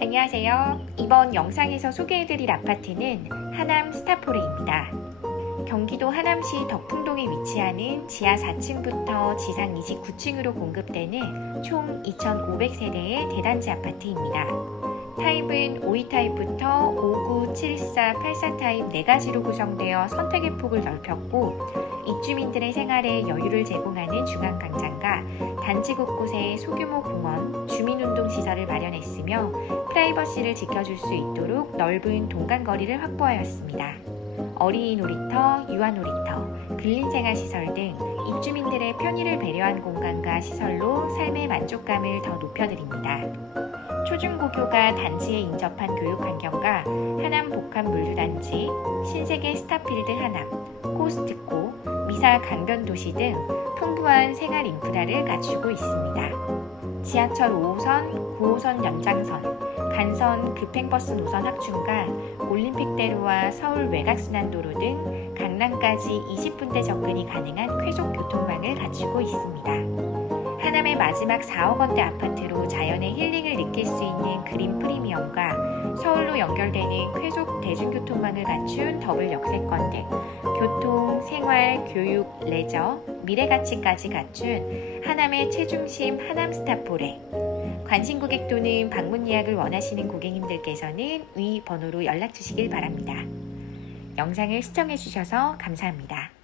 안녕하세요. 이번 영상에서 소개해드릴 아파트는 하남 스타포레입니다. 경기도 하남시 덕풍동에 위치하는 지하 4층부터 지상 29층으로 공급되는 총 2,500세대의 대단지 아파트입니다. 타입은 52 타입부터 59, 74, 84 타입 4가지로 구성되어 선택의 폭을 넓혔고 입주민들의 생활에 여유를 제공하는 중앙광장과 단지 곳곳에 소규모 공원, 주민운동 시설을 마련했으며 프라이버시를 지켜줄 수 있도록 넓은 동간거리를 확보하였습니다. 어린이 놀이터, 유아 놀이터, 근린생활시설 등 입주민들의 편의를 배려한 공간과 시설로 삶의 만족감을 더 높여드립니다. 초중고교가 단지에 인접한 교육 환경과 하남 복합 물류단지, 신세계 스타필드 하남, 코스트코, 미사 강변 도시 등 풍부한 생활 인프라를 갖추고 있습니다. 지하철 5호선, 9호선 연장선, 간선 급행버스 노선 확충과 올림픽대로와 서울 외곽순환도로 등 강남까지 20분대 접근이 가능한 쾌속 교통망을 갖추고 있습니다. 하남의 마지막 4억 원대 아파트로 자연의 힐링을 느낄 수 있는 그린 프리미엄과 서울로 연결되는 쾌속 대중교통망을 갖춘 더블 역세권 등 교통, 생활, 교육, 레저, 미래 가치까지 갖춘 하남의 최중심 하남 스타포레. 관심 고객 또는 방문 예약을 원하시는 고객님들께서는 위 번호로 연락 주시길 바랍니다. 영상을 시청해 주셔서 감사합니다.